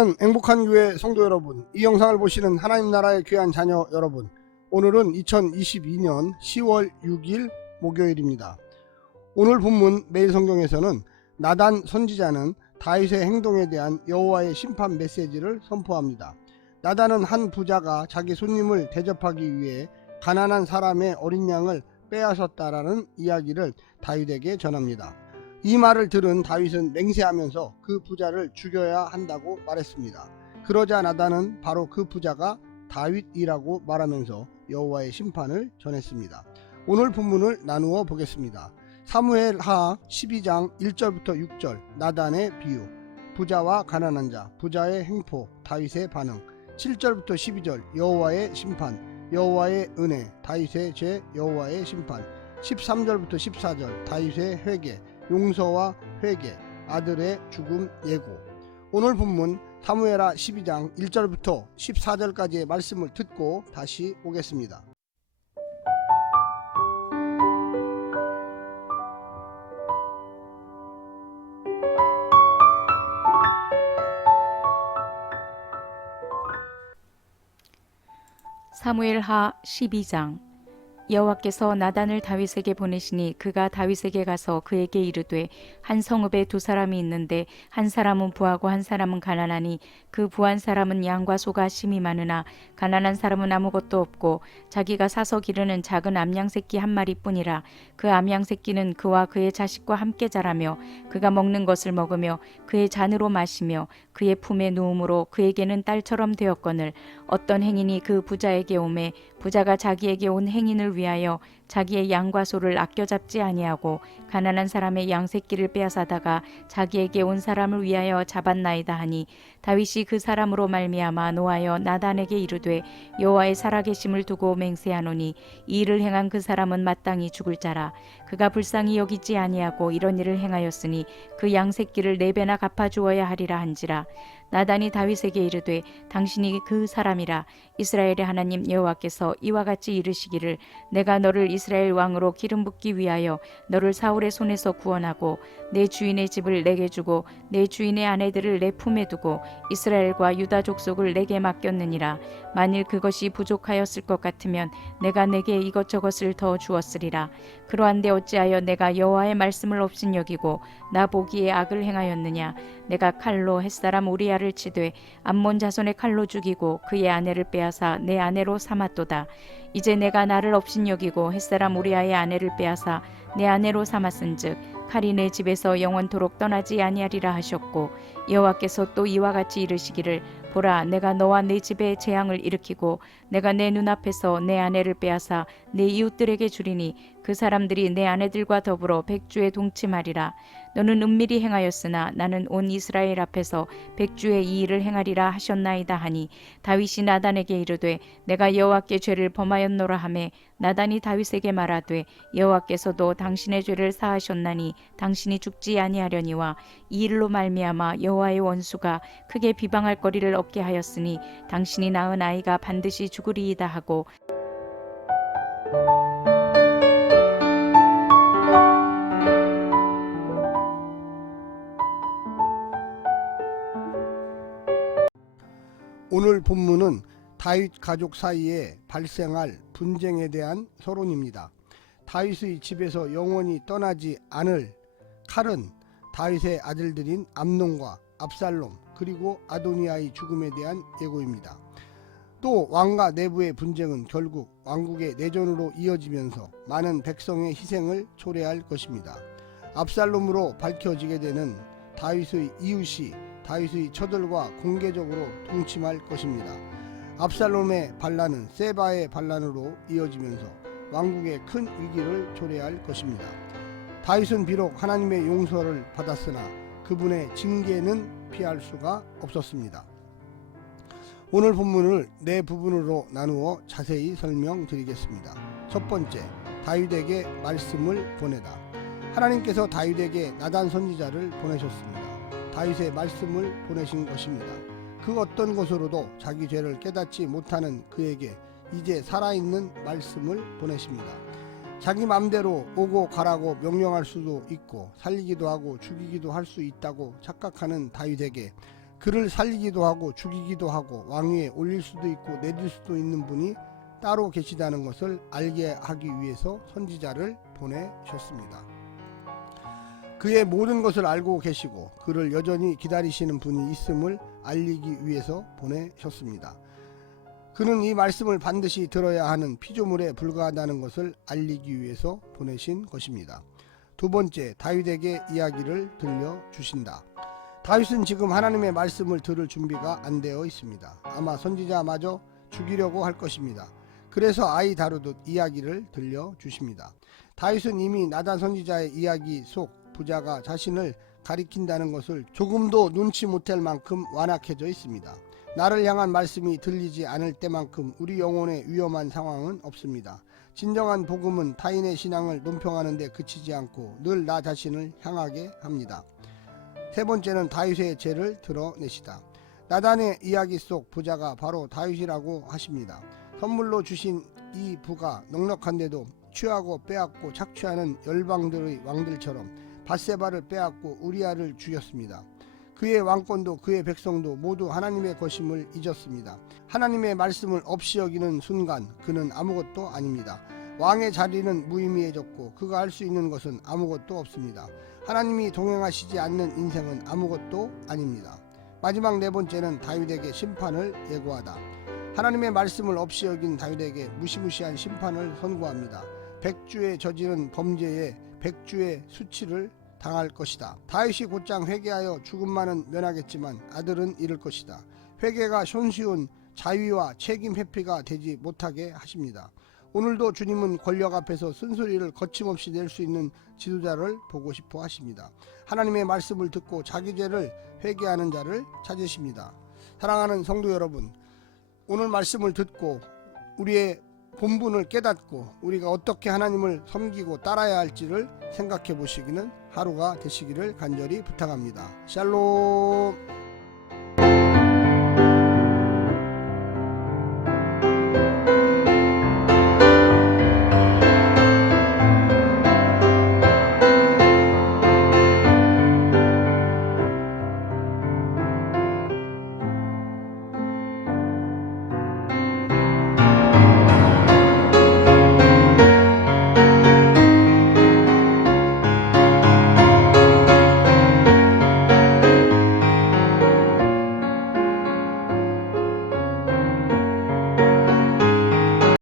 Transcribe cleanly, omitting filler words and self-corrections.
사랑하는 행복한 교회 성도 여러분, 이 영상을 보시는 하나님 나라의 귀한 자녀 여러분, 오늘은 2022년 10월 6일 목요일입니다. 오늘 본문 매일 성경에서는 나단 선지자는 다윗의 행동에 대한 여호와의 심판 메시지를 선포합니다. 나단은 한 부자가 자기 손님을 대접하기 위해 가난한 사람의 어린 양을 빼앗았다라는 이야기를 다윗에게 전합니다. 이 말을 들은 다윗은 맹세하면서 그 부자를 죽여야 한다고 말했습니다. 그러자 나단은 바로 그 부자가 다윗이라고 말하면서 여호와의 심판을 전했습니다. 오늘 본문을 나누어 보겠습니다. 사무엘하 12장 1절부터 6절, 나단의 비유, 부자와 가난한 자, 부자의 행포, 다윗의 반응, 7절부터 12절, 여호와의 심판, 여호와의 은혜, 다윗의 죄, 여호와의 심판, 13절부터 14절, 다윗의 회개, 용서와 회개, 아들의 죽음 예고. 오늘 본문 사무엘하 12장 1절부터 14절까지의 말씀을 듣고 다시 오겠습니다. 사무엘하 12장. 여호와께서 나단을 다윗에게 보내시니 그가 다윗에게 가서 그에게 이르되 한 성읍에 두 사람이 있는데 한 사람은 부하고 한 사람은 가난하니 그 부한 사람은 양과 소가 심이 많으나 가난한 사람은 아무것도 없고 자기가 사서 기르는 작은 암양 새끼 한 마리뿐이라. 그 암양 새끼는 그와 그의 자식과 함께 자라며 그가 먹는 것을 먹으며 그의 잔으로 마시며 그의 품에 누움으로 그에게는 딸처럼 되었거늘 어떤 행인이 그 부자에게 오매 부자가 자기에게 온 행인을 위하여 자기의 양과 소를 아껴 잡지 아니하고 가난한 사람의 양 새끼를 빼앗아다가 자기에게 온 사람을 위하여 잡았나이다 하니 다윗이 그 사람으로 말미암아 노하여 나단에게 이르되 여호와의 살아계심을 두고 맹세하노니 이 일을 행한 그 사람은 마땅히 죽을 자라. 그가 불쌍히 여기지 아니하고 이런 일을 행하였으니 그 양 새끼를 4배나 갚아주어야 하리라 한지라. 나단이 다윗에게 이르되 당신이 그 사람이라. 이스라엘의 하나님 여호와께서 이와 같이 이르시기를 내가 너를 이스라엘 왕으로 기름 붓기 위하여 너를 사울의 손에서 구원하고 내 주인의 집을 내게 주고 내 주인의 아내들을 내 품에 두고 이스라엘과 유다 족속을 내게 맡겼느니라. 만일 그것이 부족하였을 것 같으면 내가 내게 이것저것을 더 주었으리라. 그러한데 어찌하여 내가 여호와의 말씀을 업신여기고 나 보기에 악을 행하였느냐. 내가 칼로 햇사람 우리아를 치되 암몬 자손의 칼로 죽이고 그의 아내를 빼앗아 내 아내로 삼았도다. 이제 내가 나를 업신여기고 햇사람 우리아의 아내를 빼앗아 내 아내로 삼았은즉 칼이 내 집에서 영원토록 떠나지 아니하리라 하셨고 여호와께서 또 이와 같이 이르시기를 보라 내가 너와 내 집에 재앙을 일으키고 내가 내 눈앞에서 내 아내를 빼앗아 내 이웃들에게 주리니 그 사람들이 내 아내들과 더불어 백주에 동침하리라. 너는 은밀히 행하였으나 나는 온 이스라엘 앞에서 백주의 이 일을 행하리라 하셨나이다 하니 다윗이 나단에게 이르되 내가 여호와께 죄를 범하였노라 하매 나단이 다윗에게 말하되 여호와께서도 당신의 죄를 사하셨나니 당신이 죽지 아니하려니와 이 일로 말미암아 여호와의 원수가 크게 비방할 거리를 얻게 하였으니 당신이 낳은 아이가 반드시 죽으리이다 하고 오늘 본문은 다윗 가족 사이에 발생할 분쟁에 대한 서론입니다. 다윗의 집에서 영원히 떠나지 않을 칼은 다윗의 아들들인 암논과 압살롬 그리고 아도니아의 죽음에 대한 예고입니다. 또 왕가 내부의 분쟁은 결국 왕국의 내전으로 이어지면서 많은 백성의 희생을 초래할 것입니다. 압살롬으로 밝혀지게 되는 다윗의 이웃이 다윗의 처들과 공개적으로 동침할 것입니다. 압살롬의 반란은 세바의 반란으로 이어지면서 왕국의 큰 위기를 초래할 것입니다. 다윗은 비록 하나님의 용서를 받았으나 그분의 징계는 피할 수가 없었습니다. 오늘 본문을 4부분으로 나누어 자세히 설명드리겠습니다. 첫 번째, 다윗에게 말씀을 보내다. 하나님께서 다윗에게 나단 선지자를 보내셨습니다. 다윗의 말씀을 보내신 것입니다. 그 어떤 것으로도 자기 죄를 깨닫지 못하는 그에게 이제 살아있는 말씀을 보내십니다. 자기 맘대로 오고 가라고 명령할 수도 있고 살리기도 하고 죽이기도 할 수 있다고 착각하는 다윗에게 그를 살리기도 하고 죽이기도 하고 왕위에 올릴 수도 있고 내릴 수도 있는 분이 따로 계시다는 것을 알게 하기 위해서 선지자를 보내셨습니다. 그의 모든 것을 알고 계시고 그를 여전히 기다리시는 분이 있음을 알리기 위해서 보내셨습니다. 그는 이 말씀을 반드시 들어야 하는 피조물에 불과하다는 것을 알리기 위해서 보내신 것입니다. 두 번째, 다윗에게 이야기를 들려주신다. 다윗은 지금 하나님의 말씀을 들을 준비가 안 되어 있습니다. 아마 선지자마저 죽이려고 할 것입니다. 그래서 아이 다루듯 이야기를 들려주십니다. 다윗은 이미 나단 선지자의 이야기 속 부자가 자신을 가리킨다는 것을 조금도 눈치 못할 만큼 완악해져 있습니다. 나를 향한 말씀이 들리지 않을 때만큼 우리 영혼에 위험한 상황은 없습니다. 진정한 복음은 타인의 신앙을 논평하는 데 그치지 않고 늘 나 자신을 향하게 합니다. 세 번째는 다윗의 죄를 드러내시다. 나단의 이야기 속 부자가 바로 다윗이라고 하십니다. 선물로 주신 이 부가 넉넉한데도 취하고 빼앗고 착취하는 열방들의 왕들처럼 밧세바를 빼앗고 우리아를 죽였습니다. 그의 왕권도 그의 백성도 모두 하나님의 것임을 잊었습니다. 하나님의 말씀을 없이 여기는 순간 그는 아무것도 아닙니다. 왕의 자리는 무의미해졌고 그가 할 수 있는 것은 아무것도 없습니다. 하나님이 동행하시지 않는 인생은 아무것도 아닙니다. 마지막 네 번째는 다윗에게 심판을 예고하다. 하나님의 말씀을 없이 여긴 다윗에게 무시무시한 심판을 선고합니다. 백주에 저지른 범죄에 백주의 수치를 당할 것이다. 다윗이 곧장 회개하여 죽음만은 면하겠지만 아들은 잃을 것이다. 회개가 손쉬운 자위와 책임 회피가 되지 못하게 하십니다. 오늘도 주님은 권력 앞에서 쓴소리를 거침없이 낼 수 있는 지도자를 보고 싶어 하십니다. 하나님의 말씀을 듣고 자기 죄를 회개하는 자를 찾으십니다. 사랑하는 성도 여러분, 오늘 말씀을 듣고 우리의 본분을 깨닫고 우리가 어떻게 하나님을 섬기고 따라야 할지를 생각해 보시기는 하루가 되시기를 간절히 부탁합니다. 샬롬.